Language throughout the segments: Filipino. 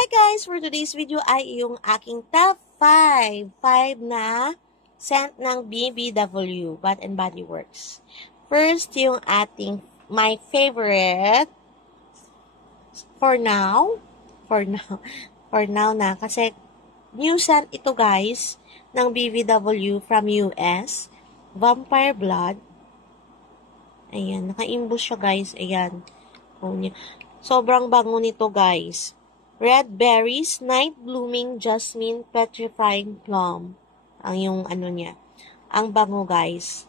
Hi guys! For today's video ay yung aking top 5. 5 na scent ng BBW, Bath and Body Works. First, yung my favorite for now na kasi new scent ito guys ng BBW from US, Vampire Blood. Ayan, naka-imbus siya guys. Ayan. Sobrang bango nito guys. Red Berries, Night Blooming Jasmine Petrifying Plum. Ang yung ano niya. Ang bango guys.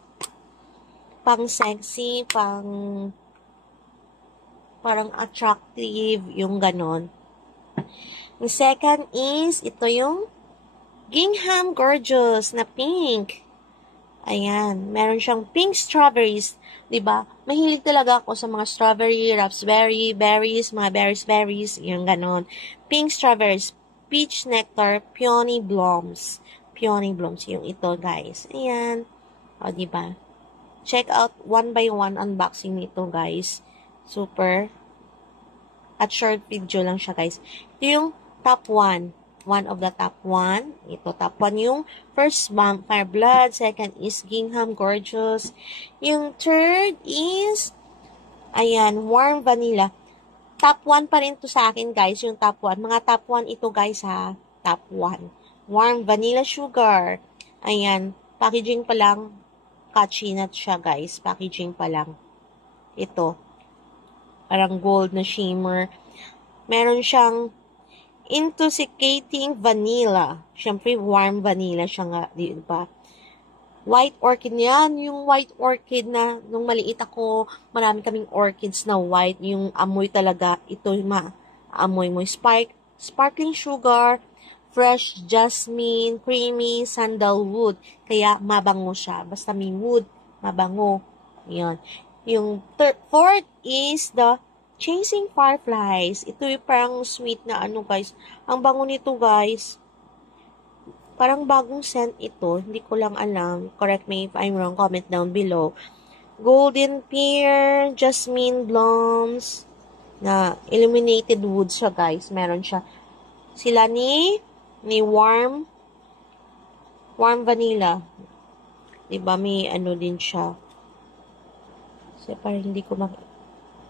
Pang sexy, parang attractive, yung ganon. Yung second is, ito yung Gingham Gorgeous na pink. Ayan, meron siyang pink strawberries. Diba? Mahilig talaga ako sa mga strawberry, raspberry, berries, mga berries, yung ganon. Pink strawberries, peach nectar, peony blooms. Peony blooms, yung ito, guys. Ayan. O, diba? Check out one by one unboxing nito, guys. Super. At short video lang siya, guys. Ito yung top 1. One of the top 1. Ito, top 1 yung first, Vampire Blood. Second is Gingham Gorgeous. Yung third is, ayan, Warm Vanilla. Top 1 pa rin to sa akin, guys, yung top 1. Mga top 1 ito, guys, ha. Top 1. Warm Vanilla Sugar. Ayan, packaging pa lang. Catchy na siya, guys. Packaging pa lang. Ito. Parang gold na shimmer. Meron siyang intoxicating vanilla. Siyempre, warm vanilla siya nga, di ba? White orchid yan. Yung white orchid na, nung maliit ako, marami kaming orchids na white. Yung amoy talaga, ito yung amoy mo. Sparkling sugar, fresh jasmine, creamy sandalwood. Kaya, mabango siya. Basta may wood, mabango. Yan. Yung fourth is the Chasing Fireflies. Ito yung parang sweet na ano guys. Ang bango nito guys. Parang bagong scent ito. Hindi ko lang alam. Correct me if I'm wrong. Comment down below. Golden Pear, Jasmine Blooms. Na illuminated wood siya guys. Meron siya. Sila ni Warm Vanilla. Diba may ano din siya. Kasi parang hindi ko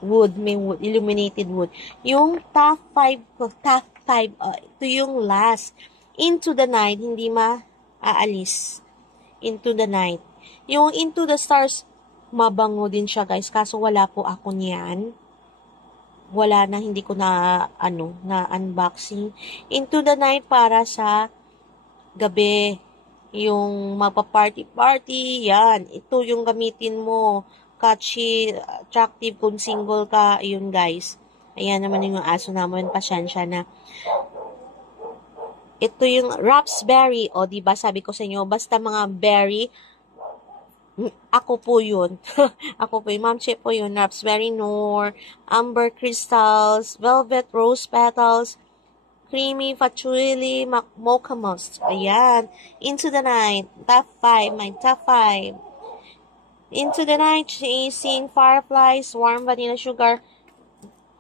wood, may wood, illuminated wood. Yung top 5 ko, ito yung last. Into the Night, hindi maaalis. Into the Night. Yung Into the Stars, mabango din siya guys, kaso wala po ako niyan. Wala na, hindi ko na unboxing. Into the Night para sa gabi. Yung mapaparty-party, yan. Ito yung gamitin mo. Catchy, attractive kung single ka, ayun guys. Ayan naman yung aso namin, pasensya na. Ito yung raspberry, o diba sabi ko sa inyo, basta mga berry, ako po yun. Ako po yun, Ma'am Che po yun, raspberry nor, amber crystals, velvet rose petals, creamy patchouli, mocha musk. Ayan, Into the Night, top 5, my top 5. Into the Night, Chasing Fireflies, Warm Vanilla Sugar,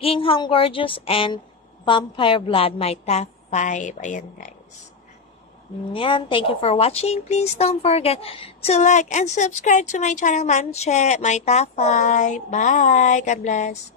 Gingham Gorgeous, and Vampire Blood, my top 5. Ayan, guys. Ayan, thank you for watching. Please don't forget to like and subscribe to my channel, Ma'am Che, my top 5. Bye. God bless.